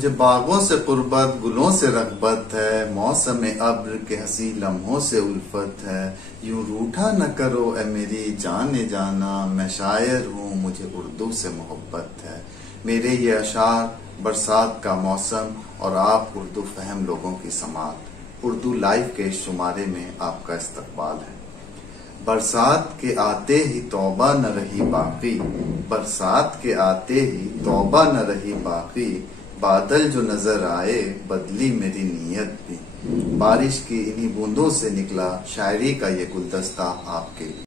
मुझे बागों से कुर्बत, गुलों से रग़बत है, मौसम अब्र के हसी लम्हों से उल्फत है। यूं रूठा न करो ए मेरी जाने जाना, मैं शायर हूँ मुझे उर्दू से मोहब्बत है। मेरे ये अशार बरसात का मौसम और आप उर्दू फहम लोगों की समात। उर्दू लाइव के इस शुमारे में आपका इस्तकबाल है। बरसात के आते ही तौबा न रही बाकी, बरसात के आते ही तौबा न रही बाकी। बादल जो नजर आए बदली मेरी नीयत भी, बारिश की इन्हीं बूंदों से निकला शायरी का ये गुलदस्ता आपके लिए।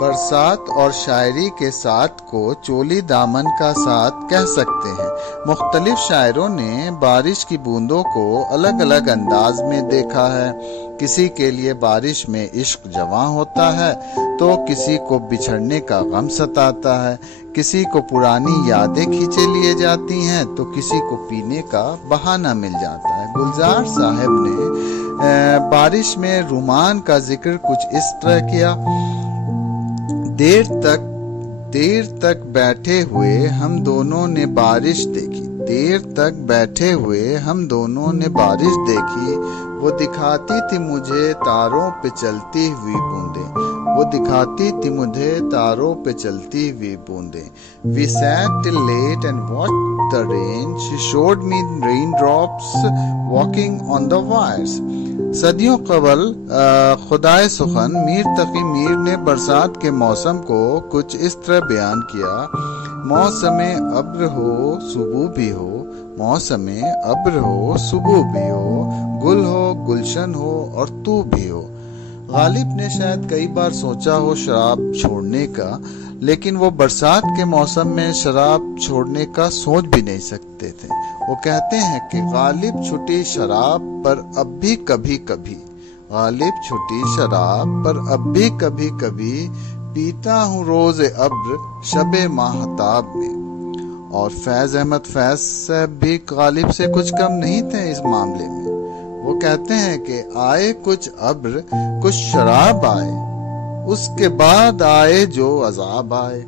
बरसात और शायरी के साथ को चोली दामन का साथ कह सकते हैं। मुख्तलिफ शायरों ने बारिश की बूंदों को अलग अलग अंदाज में देखा है। किसी के लिए बारिश में इश्क जवां होता है तो किसी को बिछड़ने का गम सताता है, किसी को पुरानी यादें खींचे लिए जाती हैं तो किसी को पीने का बहाना मिल जाता है। गुलजार साहब ने बारिश में रुमान का जिक्र कुछ इस तरह किया। देर तक बैठे हुए हम दोनों ने बारिश देखी, देर तक बैठे हुए हम दोनों ने बारिश देखी। वो दिखाती थी मुझे तारों पे चलती हुई बूंदें, वो दिखाती थी मुझे तारों पे चलती हुई बूंदें। We sat till late and watched the rain. She showed me raindrops walking on the wires. सदियों कबल खुदाए सुखन मीर तकी मीर ने बरसात के मौसम को कुछ इस तरह बयान किया। मौसमे अब्र हो सुबह भी हो, मौसमे अब्र हो सुबह भी हो, गुल हो गुलशन हो और तू भी हो। गालिब ने शायद कई बार सोचा हो शराब छोड़ने का, लेकिन वो बरसात के मौसम में शराब छोड़ने का सोच भी नहीं सकते थे। वो कहते हैं कि गालिब छुटी शराब पर अब भी कभी कभी, गालिब छुटी शराब पर अब भी कभी कभी, पीता हूँ रोज अब्र शबे माहताब में। और फैज अहमद फैज साहब भी गालिब से कुछ कम नहीं थे इस मामले में। वो कहते हैं कि आए कुछ अब्र कुछ शराब आए, उसके बाद आए जो अजाब आए।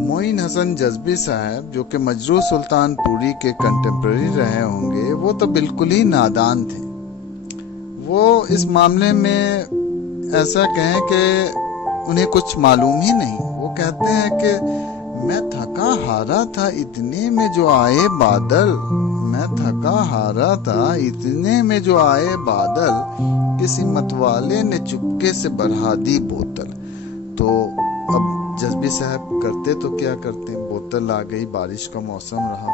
मोइन हसन जज्बी साहब जो कि मजरू सुल्तानपुरी के कंटेम्प्रेरी रहे होंगे, वो तो बिल्कुल ही नादान थे। वो इस मामले में ऐसा कहें कि उन्हें कुछ मालूम ही नहीं। वो कहते हैं कि मैं थका हारा था इतने में जो आए बादल, मैं थका हारा था इतने में जो आए बादल, किसी मतवाले ने चुपके से बढ़ा दी बोतल। तो अब जज्बी साहब करते तो क्या करते, बोतल आ गई, बारिश का मौसम रहा।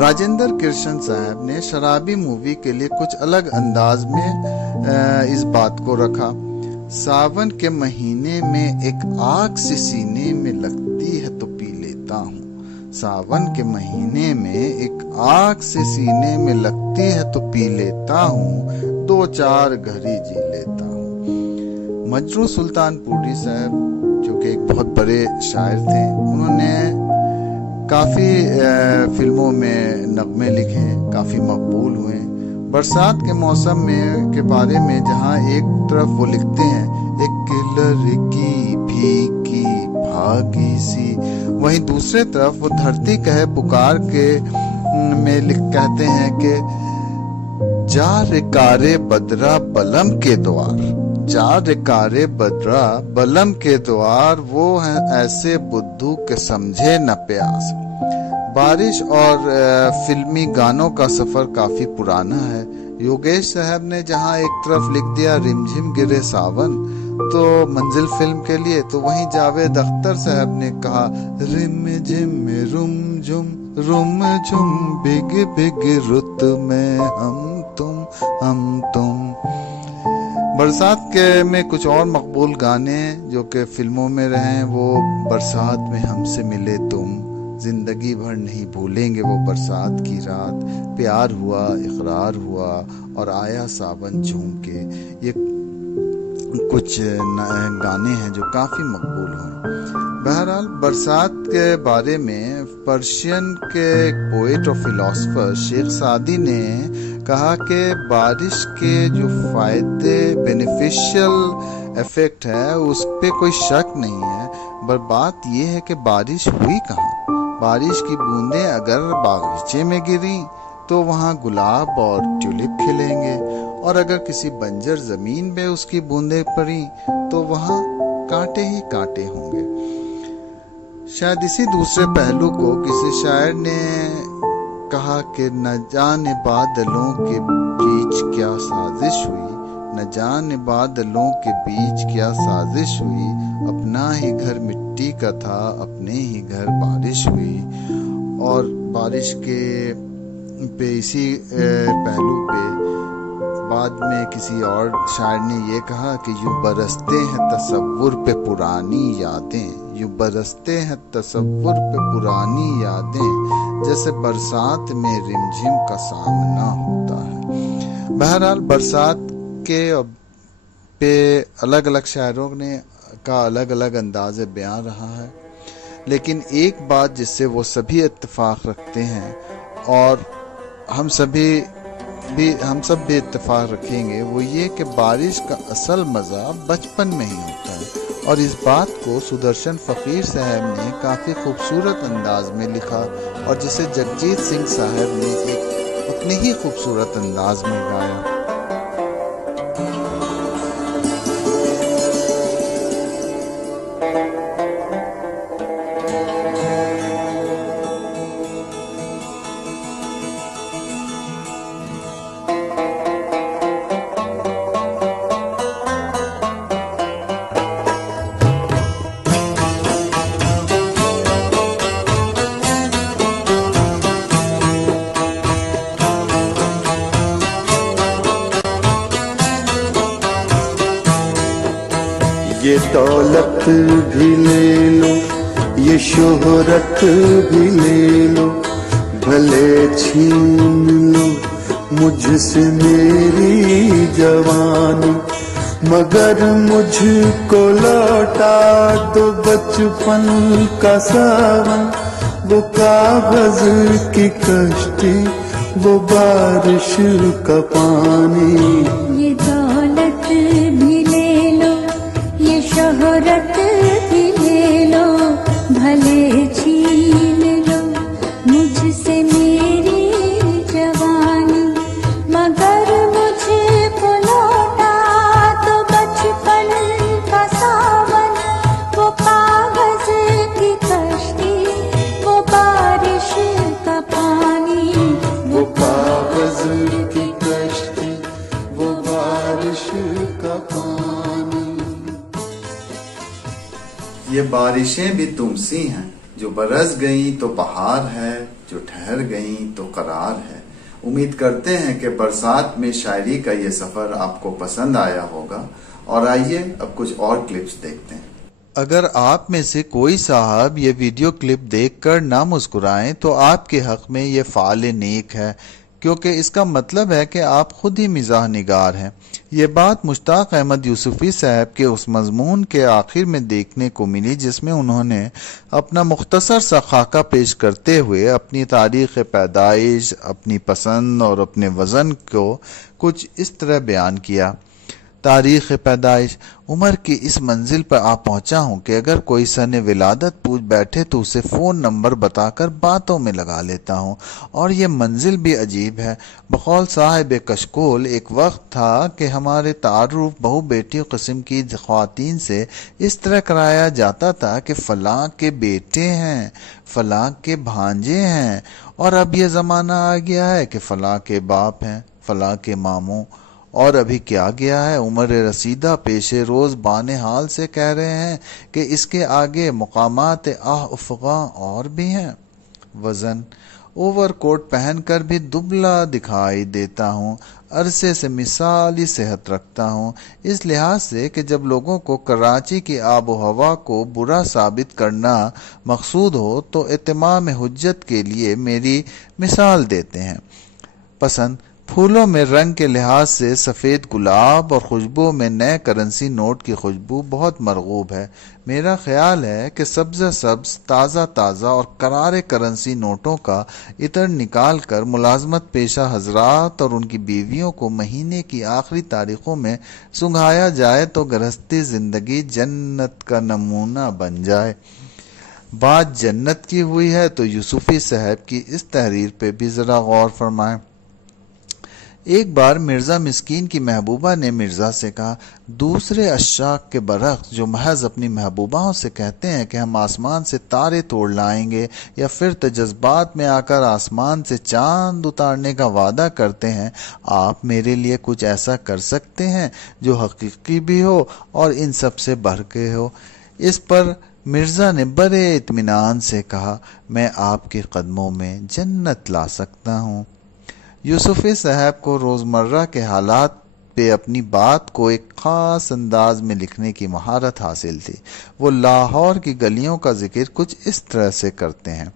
राजेंद्र कृष्ण साहब ने शराबी मूवी के लिए कुछ अलग अंदाज में इस बात को रखा। सावन के महीने में एक आग सी सीने में लगती है तो पी लेता हूँ, सावन के महीने में एक आग से सीने में लगती है तो पी लेता हूँ, दो चार घड़ी जी लेता हूँ। मजरू सुल्तानपुरी साहब जो कि एक बहुत बड़े शायर थे, उन्होंने काफ़ी फिल्मों में नगमे लिखे, काफ़ी मकबूल हुए। बरसात के मौसम में के बारे में जहाँ एक तरफ वो लिखते हैं एक लड़की भीगी भागी सी, वहीं दूसरे तरफ वो धरती कहे पुकार के में कहते हैं कि जा रे कारे बदरा बलम के द्वार, जा रे कारे बदरा बलम के द्वार, वो हैं ऐसे बुद्धू के समझे न प्यास। बारिश और फिल्मी गानों का सफर काफी पुराना है। योगेश साहब ने जहाँ एक तरफ लिख दिया रिमझिम गिरे सावन तो मंजिल फिल्म के लिए, तो वहीं जावेद अख्तर साहब ने कहा रिम झिम रुम झुम रुम झुम बिग बिग रुत में हम तुम। बरसात के में कुछ और मकबूल गाने जो कि फिल्मों में रहे, वो बरसात में हमसे मिले तुम, जिंदगी भर नहीं भूलेंगे वो बरसात की रात, प्यार हुआ इकरार हुआ और आया सावन झूम के। ये कुछ गाने हैं जो काफ़ी मकबूल हुए। बहरहाल बरसात के बारे में पर्शियन के एक पोएट और फिलोसफर शेख सादी ने कहा कि बारिश के जो फ़ायदे बेनिफिशियल इफ़ेक्ट है उस पर कोई शक नहीं है, पर बात यह है कि बारिश हुई कहाँ। बारिश की बूंदें अगर बागीचे में गिरी तो वहाँ गुलाब और ट्यूलिप खिलेंगे, और अगर किसी बंजर जमीन पे उसकी बूंदें पड़ी तो वहाँ कांटे ही कांटे होंगे। शायद इसी दूसरे पहलू को किसी शायर ने कहा कि न जाने बादलों के बीच क्या साजिश हुई, न जाने बादलों के बीच क्या साजिश हुई, अपना ही घर मिट्टी का था, अपने ही घर बारिश हुई। और बारिश के पे इसी पहलू पे बाद में किसी और शायर ने ये कहा कि यूं बरसते हैं तसव्वुर पे पुरानी यादें, यूं बरसते हैं तसव्वुर पे पुरानी यादें, जैसे बरसात में रिमझिम का सामना होता है। बहरहाल बरसात के पे अलग अलग शायरों ने का अलग अलग अंदाज बयान रहा है, लेकिन एक बात जिससे वो सभी इत्तेफाक रखते हैं और हम सब भी इत्तेफाक रखेंगे, वो ये कि बारिश का असल मज़ा बचपन में ही होता है। और इस बात को सुदर्शन फ़कीर साहब ने काफ़ी खूबसूरत अंदाज में लिखा और जिसे जगजीत सिंह साहब ने एक उतनी ही खूबसूरत अंदाज में गाया। ये दौलत भी ले लो, ये शोहरत भी ले लो, भले छीन लो मुझसे मेरी जवानी, मगर मुझको लौटा दो बचपन का सावन, वो कागज की कश्ती, वो बारिश का पानी। ये दौलत भी ले लो, ये शोहरत भी ले लो, भले छीन लो मुझसे मेरी जवानी, मगर मुझको लौटा तो बचपन का सावन, वो कागज की कश्ती, वो बारिश का पानी, वो कागज की कश्ती, वो बारिश का पानी। ये बारिशें भी तुमसी हैं, जो बरस गई तो बहार है, जो ठहर गई तो करार है। उम्मीद करते हैं कि बरसात में शायरी का ये सफर आपको पसंद आया होगा। और आइए अब कुछ और क्लिप्स देखते हैं। अगर आप में से कोई साहब ये वीडियो क्लिप देखकर ना मुस्कुराएं तो आपके हक में ये फ़ाल नेक है, क्योंकि इसका मतलब है कि आप खुद ही मिजाह निगार हैं। ये बात मुश्ताक अहमद यूसुफी साहब के उस मजमून के आखिर में देखने को मिली जिसमें उन्होंने अपना मुख्तसर सा खाका पेश करते हुए अपनी तारीख़ पैदाइश, अपनी पसंद और अपने वज़न को कुछ इस तरह बयान किया। तारीख़ पैदाइश, उम्र की इस मंजिल पर आ पहुंचा हूं कि अगर कोई सन विलादत पूछ बैठे तो उसे फ़ोन नंबर बताकर बातों में लगा लेता हूं। और ये मंजिल भी अजीब है। बकौल साहिब कशकोल, एक वक्त था कि हमारे तारुफ बहु बेटी किस्म की ख्वातीन से इस तरह कराया जाता था कि फ़लाँ के बेटे हैं, फ़लाँ के भांजे हैं, और अब यह ज़माना आ गया है कि फ़लाँ के बाप हैं, फ़लाँ के मामू। और अभी क्या गया है, उम्र रसीदा पेशे रोज़ बाने हाल से कह रहे हैं कि इसके आगे मुकामात उफ़ग़ा और भी हैं। वज़न, ओवरकोट पहनकर भी दुबला दिखाई देता हूँ। अरसे से मिसाली सेहत रखता हूँ, इस लिहाज से कि जब लोगों को कराची की आबो हवा को बुरा साबित करना मकसूद हो तो इत्माम हुज्जत के लिए मेरी मिसाल देते हैं। पसंद, फूलों में रंग के लिहाज से सफ़ेद गुलाब और खुशबू में नए करेंसी नोट की खुशबू बहुत मरगूब है। मेरा ख्याल है कि सब्ज़ सब्ज़, ताज़ा ताज़ा और करारे करेंसी नोटों का इतर निकाल कर मुलाजमत पेशा हजरात और उनकी बीवियों को महीने की आखिरी तारीखों में सुंघाया जाए तो गृहस्थी ज़िंदगी जन्नत का नमूना बन जाए। बात जन्नत की हुई है तो यूसुफी साहब की इस तहरीर पे भी ज़रा गौर फरमाएं। एक बार मिर्ज़ा मिस्कीन की महबूबा ने मिर्ज़ा से कहा, दूसरे अशाक के बरक्स जो महज अपनी महबूबाओं से कहते हैं कि हम आसमान से तारे तोड़ लाएंगे या फिर तजज़्बात में आकर आसमान से चांद उतारने का वादा करते हैं, आप मेरे लिए कुछ ऐसा कर सकते हैं जो हकीकी भी हो और इन सब से बढ़ के हो। इस पर मिर्ज़ा ने बड़े इत्मीनान से कहा, मैं आपके कदमों में जन्नत ला सकता हूँ। यूसुफी साहब को रोज़मर्रा के हालात पे अपनी बात को एक ख़ास अंदाज में लिखने की महारत हासिल थी। वो लाहौर की गलियों का जिक्र कुछ इस तरह से करते हैं,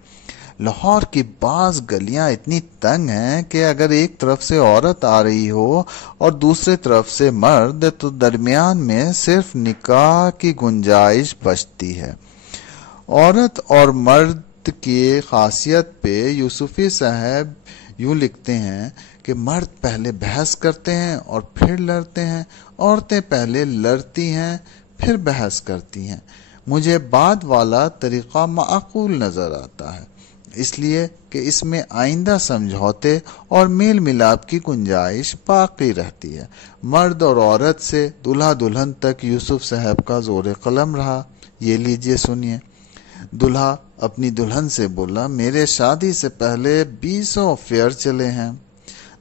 लाहौर की बाज़ गलियां इतनी तंग हैं कि अगर एक तरफ से औरत आ रही हो और दूसरी तरफ से मर्द तो दरमियान में सिर्फ निकाह की गुंजाइश बचती है। औरत और मर्द की खासियत पे यूसुफी साहब यूँ लिखते हैं कि मर्द पहले बहस करते हैं और फिर लड़ते हैं, औरतें पहले लड़ती हैं फिर बहस करती हैं। मुझे बाद वाला तरीक़ा माकूल नज़र आता है, इसलिए कि इसमें आइंदा समझौते और मेल मिलाप की गुंजाइश बाकी रहती है। मर्द और औरत से दूल्हा दुल्हन तक यूसुफ साहब का ज़ोर कलम रहा। ये लीजिए सुनिए। दूल्हा अपनी दुल्हन से बोला, मेरे शादी से पहले 20 अफेयर चले हैं।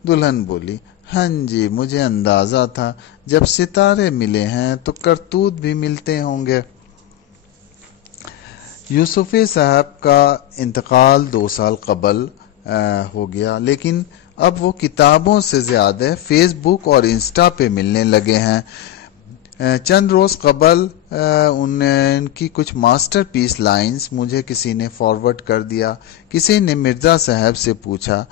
दुल्हन बोली, हाँ जी, मुझे अंदाज़ा था, जब सितारे मिले हैं तो करतूत भी मिलते होंगे। यूसुफी साहब का इंतकाल 2 साल कबल हो गया, लेकिन अब वो किताबों से ज़्यादा फेसबुक और इंस्टा पे मिलने लगे हैं। चंद रोज़ कबल उनकी कुछ मास्टरपीस लाइंस मुझे किसी ने फॉरवर्ड कर दिया। किसी ने मिर्ज़ा साहब से पूछा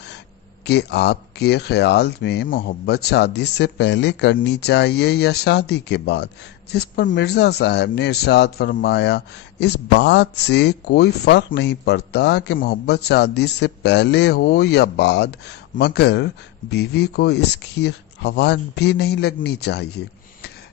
कि आपके ख़्याल में मोहब्बत शादी से पहले करनी चाहिए या शादी के बाद, जिस पर मिर्ज़ा साहब ने इरशाद फरमाया, इस बात से कोई फ़र्क नहीं पड़ता कि मोहब्बत शादी से पहले हो या बाद, मगर बीवी को इसकी हवा भी नहीं लगनी चाहिए।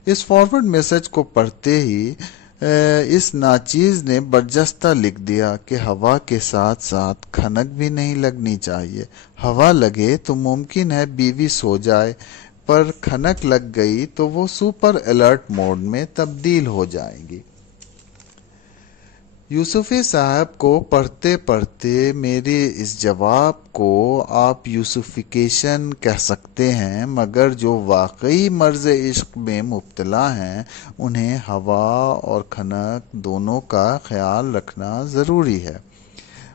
इस फॉरवर्ड मैसेज को पढ़ते ही इस नाचीज़ ने बरजस्ता लिख दिया कि हवा के साथ साथ खनक भी नहीं लगनी चाहिए। हवा लगे तो मुमकिन है बीवी सो जाए, पर खनक लग गई तो वो सुपर अलर्ट मोड में तब्दील हो जाएगी। यूसुफी साहब को पढ़ते पढ़ते मेरे इस जवाब को आप यूसुफिकेशन कह सकते हैं, मगर जो वाकई मर्ज़ इश्क में मुब्तला हैं उन्हें हवा और खनक दोनों का ख्याल रखना ज़रूरी है।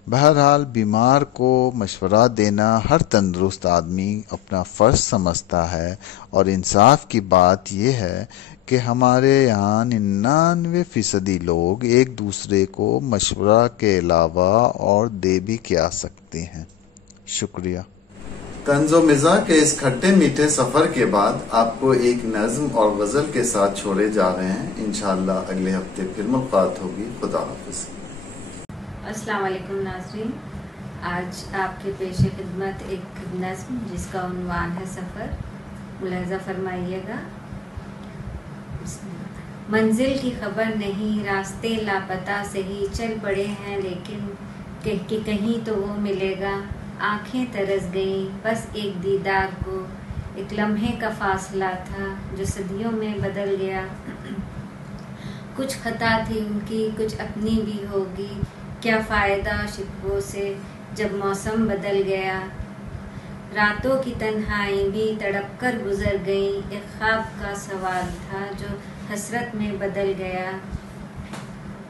बहरहाल बीमार को मशवरा देना हर तंदुरुस्त आदमी अपना फ़र्ज समझता है, और इंसाफ की बात यह है कि हमारे यहाँ 99% लोग एक दूसरे को मशवरा के अलावा और दे भी क्या सकते हैं। शुक्रिया। तंज़ो मिज़ा के इस खट्टे मीठे सफ़र के बाद आपको एक नज़्म और गज़ल के साथ छोड़े जा रहे हैं। इंशाअल्लाह अगले हफ्ते फिर मुलाकात होगी। खुदा हाफ़िज़। अस्सलाम वालेकुम नाज़रीन, आज आपके पेश खिदमत एक नज़्म जिसका उन्वान है सफ़र, मुलाहिज़ा फरमाइएगा। मंजिल की खबर नहीं, रास्ते लापता से ही चल पड़े हैं, लेकिन कि कहीं तो वो मिलेगा। आंखें तरस गईं बस एक दीदार को, एक लम्हे का फासला था जो सदियों में बदल गया। कुछ खता थी उनकी, कुछ अपनी भी होगी, क्या फ़ायदा शिकवों से जब मौसम बदल गया। रातों की तन्हाई भी तड़प कर गुजर गई, एक ख्वाब का सवाल था जो हसरत में बदल गया।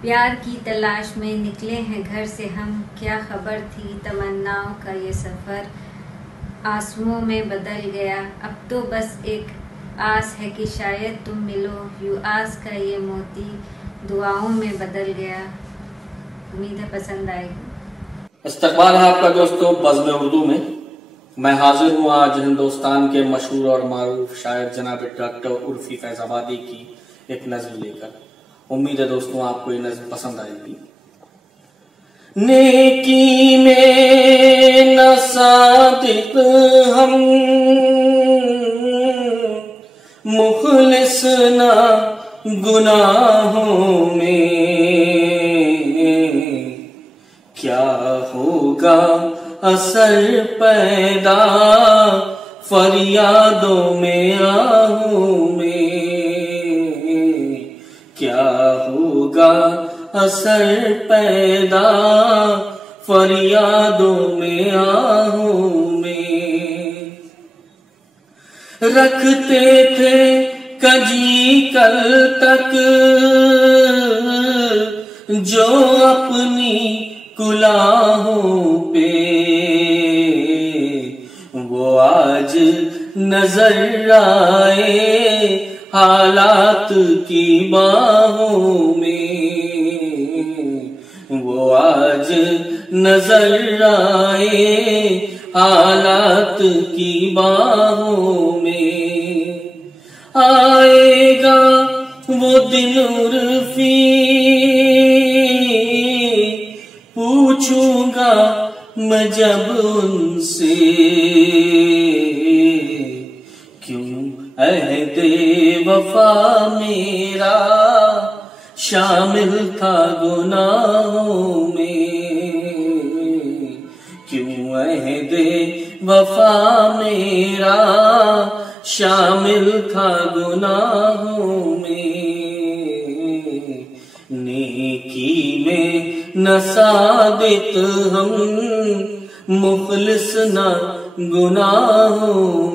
प्यार की तलाश में निकले हैं घर से हम, क्या खबर थी तमन्नाओं का ये सफ़र आंसुओं में बदल गया। अब तो बस एक आस है कि शायद तुम मिलो, यूं आस का ये मोती दुआओं में बदल गया। उम्मीद है पसंद आएगी। इस्तकबाल है आपका दोस्तों बज़्म उर्दू में। मैं हाजिर हूँ आज हिंदुस्तान के मशहूर और मारूफ शायर जनाब डॉक्टर उर्फी फैज़ाबादी की एक नज़्म लेकर। उम्मीद है दोस्तों आपको ये नज़्म पसंद आएगी। नेकी में न सादिक हम, मुखलिस न गुनाहों में, क्या होगा असर पैदा फरियादों में आहूं में, क्या होगा असर पैदा फरियादों में आहूं में। रखते थे कजी कल तक जो अपनी कुलाहों पे, वो आज नजर आए हालात की बाहों में, वो आज नजर आए हालात की बाहों में। आएगा वो दिन उर्फी पूछूंगा मैं जब उनसे, क्यों अहदे वफा मेरा शामिल था गुनाहों में, क्यों अहदे वफा मेरा शामिल था गुनाहों में। नेकी में न सादिक हम मुखलिस न गुनाहों